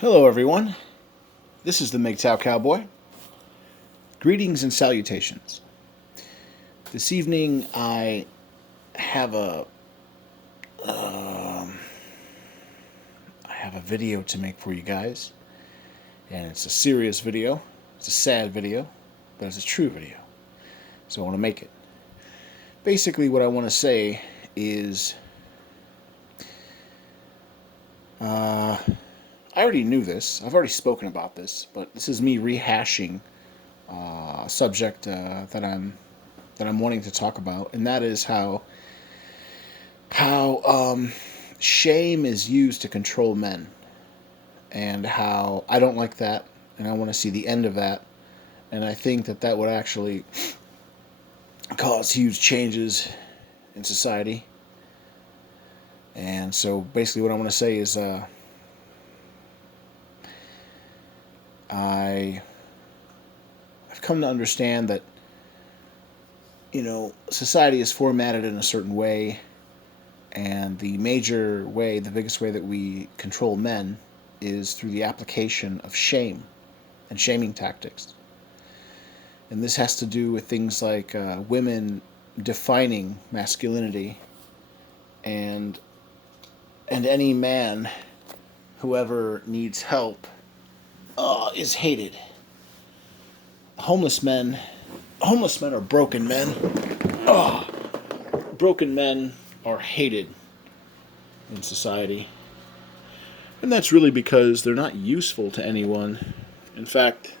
Hello, everyone. This is the Mgtow Cowboy. Greetings and salutations. This evening, I have a um, I have a video to make for you guys, and it's a serious video. It's a sad video, but it's a true video. So I want to make it. Basically, what I want to say is, I already knew this. I've already spoken about this, but this is me rehashing a subject that I'm wanting to talk about, and that is how shame is used to control men, and how I don't like that, and I want to see the end of that, and I think that that would actually cause huge changes in society. And so, basically, what I want to say is, I I've come to understand that society is formatted in a certain way, and the biggest way that we control men is through the application of shame and shaming tactics. And this has to do with things like women defining masculinity, and any man, whoever needs help, is hated. Homeless men, homeless men are broken men. Broken men are hated in society. And that's really because they're not useful to anyone. In fact,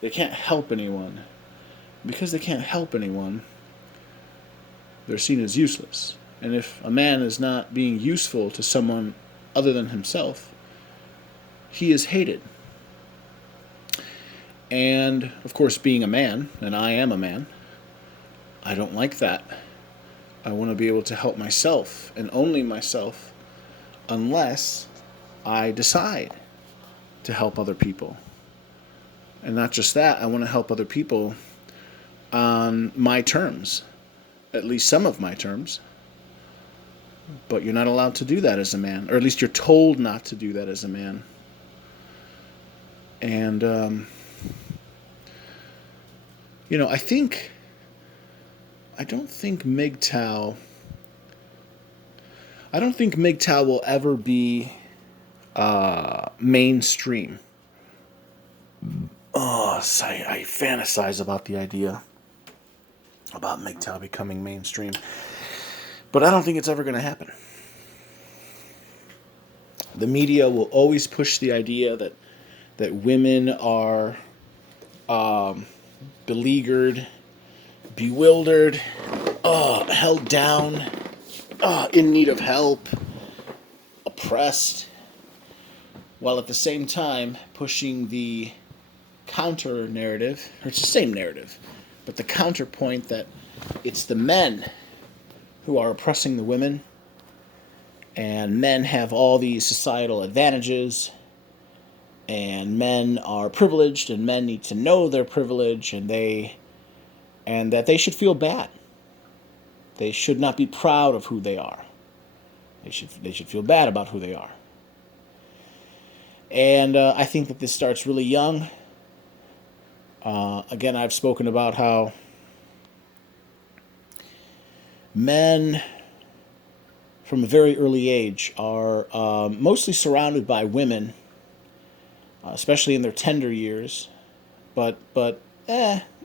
they can't help anyone. Because they can't help anyone, they're seen as useless. And if a man is not being useful to someone other than himself, he is hated. And, of course, being a man, and I am a man, I don't like that. I want to be able to help myself, and only myself, unless I decide to help other people. And not just that, I want to help other people on my terms, at least some of my terms. But you're not allowed to do that as a man, or at least you're told not to do that as a man. And, I don't think Mgtow. I don't think Mgtow will ever be mainstream. Oh, I fantasize about the idea about Mgtow becoming mainstream, but I don't think it's ever going to happen. The media will always push the idea that women are beleaguered, bewildered, held down, in need of help, oppressed, while at the same time pushing the counter narrative, or it's the same narrative, but the counterpoint that it's the men who are oppressing the women, and men have all these societal advantages, and men are privileged, and men need to know their privilege, and that they should feel bad. They should not be proud of who they are. They should feel bad about who they are. And I think that this starts really young. Again, I've spoken about how men from a very early age are mostly surrounded by women, especially in their tender years, but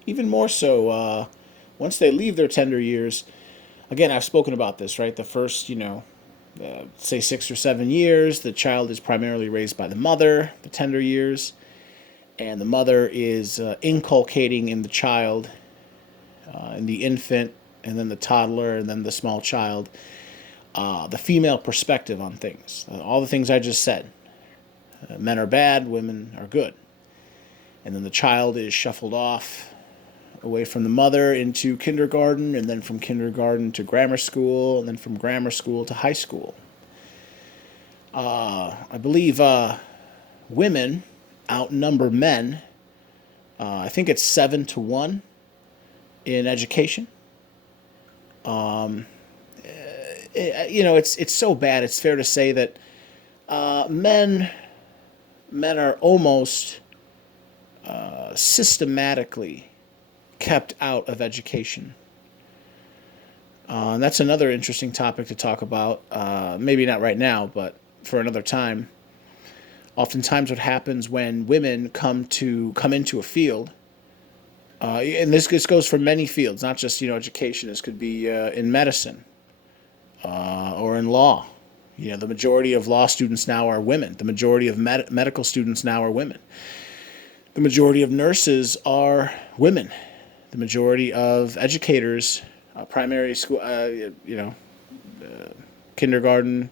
even more so once they leave their tender years. Again, I've spoken about this, right? The first, say 6 or 7 years, the child is primarily raised by the mother, the tender years, and the mother is inculcating in the child, in the infant, and then the toddler, and then the small child, the female perspective on things. All the things I just said. Men are bad, women are good. And then the child is shuffled off away from the mother into kindergarten, and then from kindergarten to grammar school, and then from grammar school to high school. I believe women outnumber men. I think it's 7-1 in education. It's so bad. It's fair to say that men men are almost systematically kept out of education. And that's another interesting topic to talk about. Maybe not right now, but for another time. Oftentimes, what happens when women come into a field, and this goes for many fields, not just education. This could be in medicine or in law. The majority of law students now are women. The majority of medical students now are women. The majority of nurses are women. The majority of educators, primary school, kindergarten,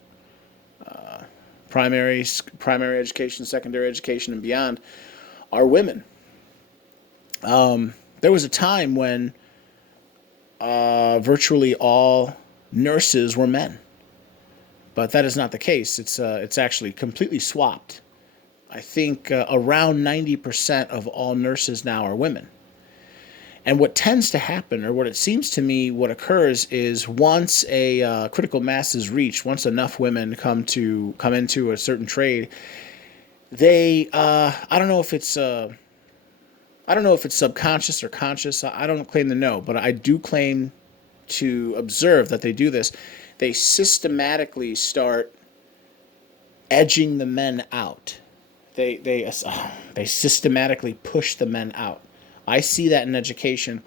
primary education, secondary education, and beyond, are women. There was a time when virtually all nurses were men, but that is not the case. It's actually completely swapped. I think around 90% of all nurses now are women. And what tends to happen, or what it seems to me, what occurs is once a critical mass is reached, once enough women come into a certain trade, they I don't know if it's subconscious or conscious. I don't claim to know, but I do claim to observe that they do this. They systematically start edging the men out. They systematically push the men out. I see that in education.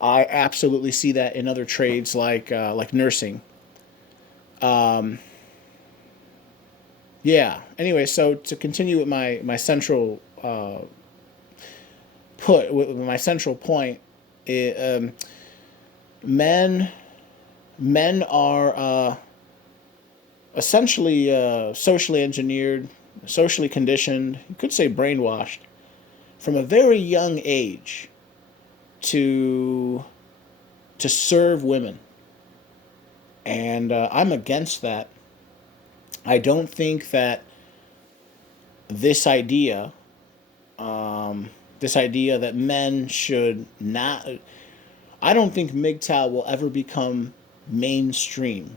I absolutely see that in other trades like nursing. Yeah. Anyway, so to continue with my central with my central point, men men are essentially socially engineered, socially conditioned. You could say brainwashed from a very young age to serve women, and I'm against that. I don't think that this idea, this idea that men should not, I don't think Mgtow will ever become mainstream,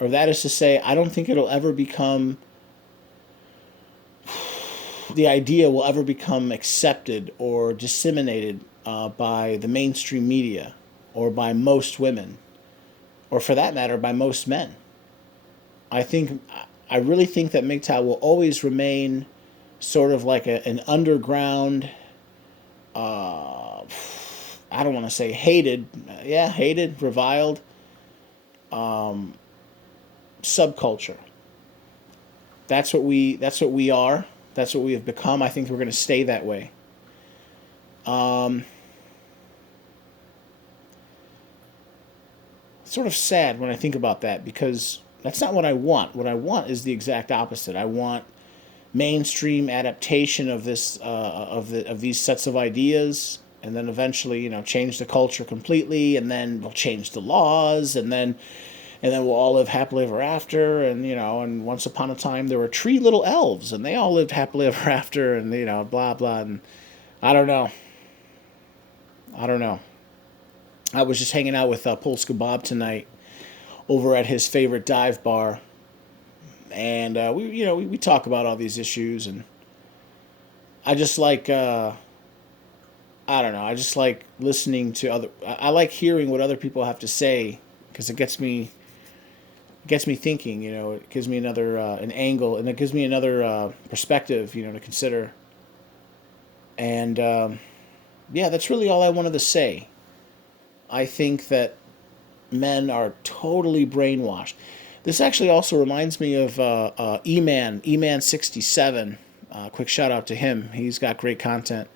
or that is to say, I don't think it'll ever become, the idea will ever become accepted or disseminated by the mainstream media or by most women, or for that matter, by most men. I think, I really think that Mgtow will always remain sort of like an underground, I don't want to say hated, yeah, hated, reviled subculture. That's what we are. That's what we have become. I think we're going to stay that way. Sort of sad when I think about that, because that's not what I want. What I want is the exact opposite. I want mainstream adaptation of this of these sets of ideas, and then eventually, change the culture completely, and then we'll change the laws, and then we'll all live happily ever after. And and once upon a time there were 3 little elves, and they all lived happily ever after, and blah blah. And I don't know. I don't know. I was just hanging out with Polska Bob tonight over at his favorite dive bar, and we talk about all these issues, and I just like I don't know. I just like listening to other. I like hearing what other people have to say, because it gets me thinking. It gives me another an angle, and it gives me another perspective. To consider. And yeah, that's really all I wanted to say. I think that men are totally brainwashed. This actually also reminds me of E-Man 67. Quick shout out to him. He's got great content.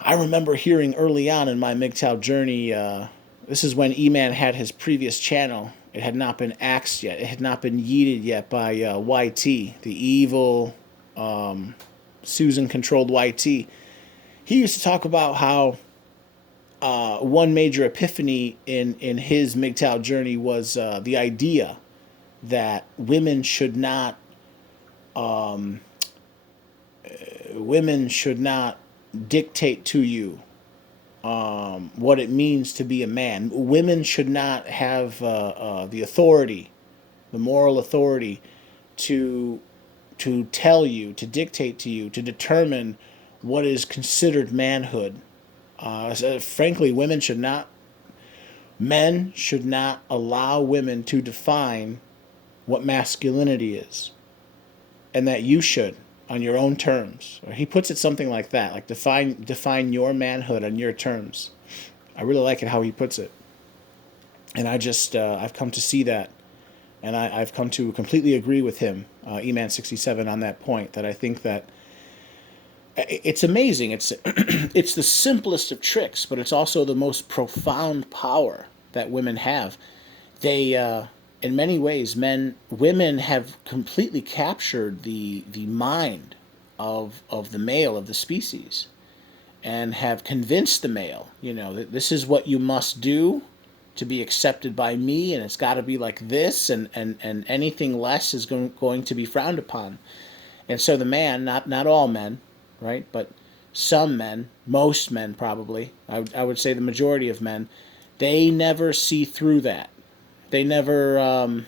I remember hearing early on in my Mgtow journey, this is when E-Man had his previous channel. It had not been axed yet. It had not been yeeted yet by YT, the evil Susan-controlled YT. He used to talk about how one major epiphany in his Mgtow journey was the idea that women should not dictate to you what it means to be a man. Women should not have the authority, the moral authority, to tell you, to dictate to you, to determine what is considered manhood. Frankly, men should not allow women to define what masculinity is, and that you should on your own terms. Or he puts it something like that, like define your manhood on your terms. I really like it how he puts it, and I've come to see that, and I've come to completely agree with him, E-Man67, on that point. That I think that it's amazing. It's it's the simplest of tricks, but it's also the most profound power that women have. They, in many ways, women have completely captured the mind of the male of the species, and have convinced the male, that this is what you must do to be accepted by me, and it's got to be like this, and anything less is going to be frowned upon. And so the man, not all men, right, but some men, most men probably, I would say the majority of men, they never see through that. They never.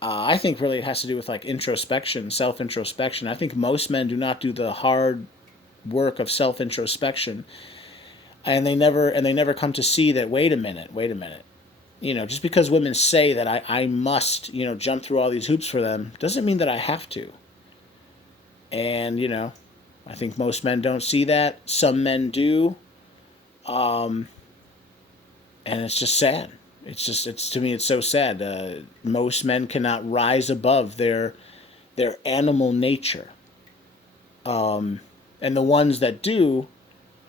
I think really it has to do with like introspection, self introspection. I think most men do not do the hard work of self introspection, and they never come to see that. Wait a minute. Just because women say that I must, jump through all these hoops for them, doesn't mean that I have to. And I think most men don't see that. Some men do, and it's just sad. It's to me, it's so sad. Most men cannot rise above their animal nature, and the ones that do,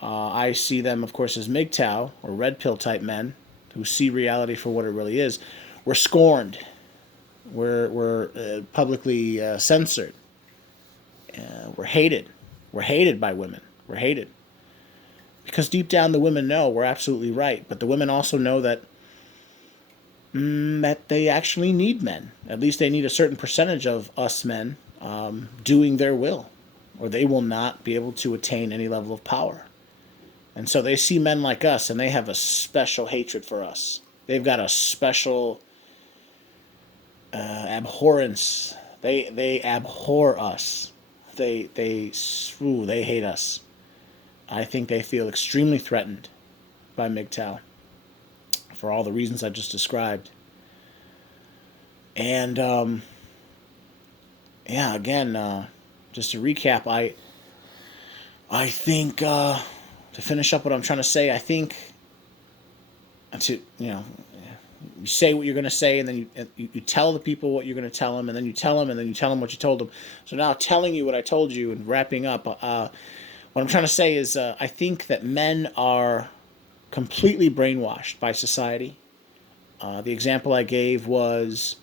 I see them, of course, as Mgtow or red pill type men who see reality for what it really is. We're scorned. We're publicly censored. We're hated. We're hated by women. We're hated because deep down the women know we're absolutely right, but the women also know that they actually need men. At least they need a certain percentage of us men doing their will, or they will not be able to attain any level of power. And so they see men like us, and they have a special hatred for us. They've got a special abhorrence. They abhor us. They hate us. I think they feel extremely threatened by Mgtow for all the reasons I just described. And again, just to recap, I think to finish up what I'm trying to say, I think you say what you're going to say, and then you tell the people what you're going to tell them, and then you tell them, and then you tell them what you told them. So now telling you what I told you and wrapping up, what I'm trying to say is I think that men are completely brainwashed by society. The example I gave was,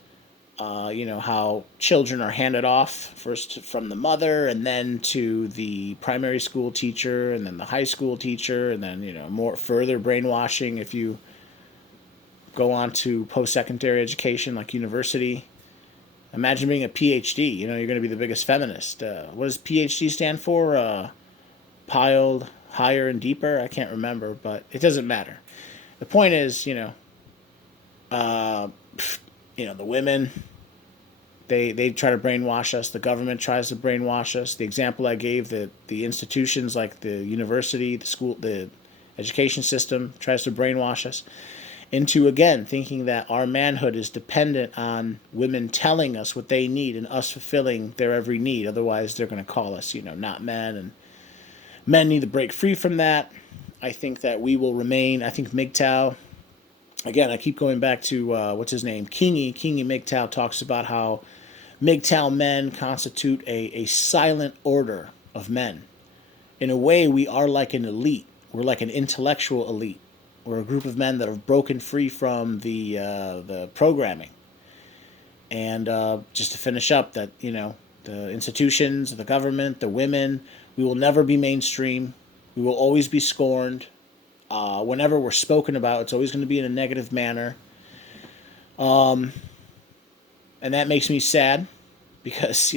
how children are handed off first from the mother, and then to the primary school teacher, and then the high school teacher, and then, more further brainwashing if you go on to post-secondary education like university. Imagine being a PhD. You're going to be the biggest feminist. What does PhD stand for? Piled higher and deeper? I can't remember, but it doesn't matter. The point is, the women, they try to brainwash us. The government tries to brainwash us. The example I gave, the institutions like the university, the school, the education system tries to brainwash us into, again, thinking that our manhood is dependent on women telling us what they need and us fulfilling their every need. Otherwise, they're going to call us, not men. And men need to break free from that. I think that we will remain. I think Mgtow, again, I keep going back to, what's his name? Kingi Mgtow talks about how Mgtow men constitute a silent order of men. In a way, we are like an elite. We're like an intellectual elite. We're a group of men that have broken free from the programming. And just to finish up, that the institutions, the government, the women, we will never be mainstream. We will always be scorned. Whenever we're spoken about, it's always going to be in a negative manner. And that makes me sad because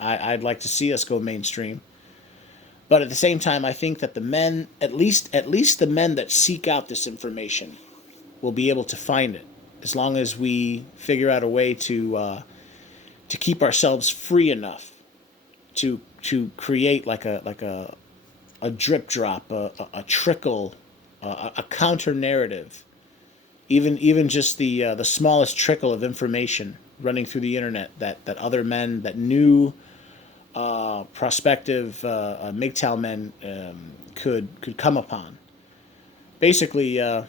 I'd like to see us go mainstream. But at the same time, I think that the men, at least the men that seek out this information, will be able to find it, as long as we figure out a way to to keep ourselves free enough to create a drip drop, a trickle, a counter narrative, even just the smallest trickle of information running through the internet that other men, that new prospective Mgtow men could come upon. Basically, the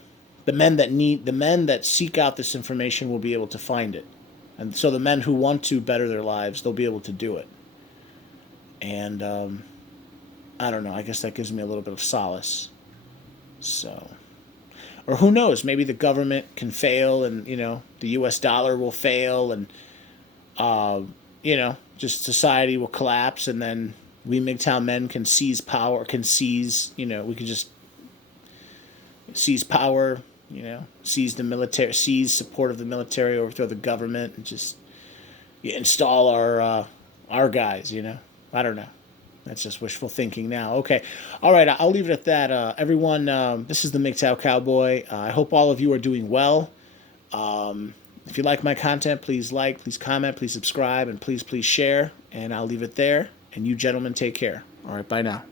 men that seek out this information will be able to find it, and so the men who want to better their lives, they'll be able to do it. And I don't know. I guess that gives me a little bit of solace. So, or who knows? Maybe the government can fail, and the U.S. dollar will fail, and uh, just society will collapse, and then we MGTOW men can seize power. Can seize. We can just seize power. Seize the military, seize support of the military, overthrow the government, and just install our guys. I don't know. That's just wishful thinking now. Okay. All right. I'll leave it at that. Everyone, this is the Mgtow Cowboy. I hope all of you are doing well. If you like my content, please like, please comment, please subscribe, and please share. And I'll leave it there. And you gentlemen take care. All right. Bye now.